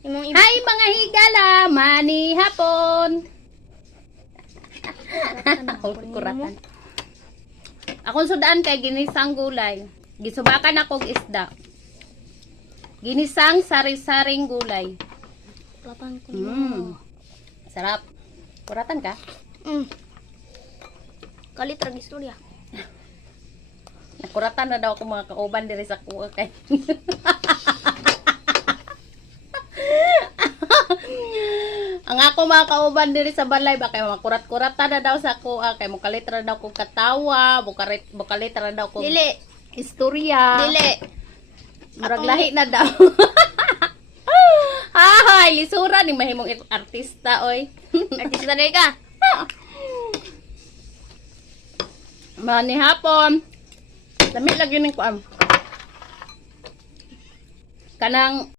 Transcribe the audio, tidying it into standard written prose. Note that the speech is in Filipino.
Hi mga higala, mani hapon. Kuratan. Akong sudan kay ginisang gulay. Gisubakan akong isda. Ginisang sari-saring gulay. Sarap. Kuratan ka? Kalit ra istorya. Nakuratan na daw ako mga kauban diri sa kuha kay. Ang ako mga kauban diri sa balay ba kay makurat-kuratan na daw sa kuha kay mukalit ra daw kong katawa, mukalit ra daw kong Dili. istorya. Dili. Murag lahi na daw. Hay, lisura ni mahimong artista oy. Artista na ka. Mani hapon. Dami lagi ning kuan. Kanang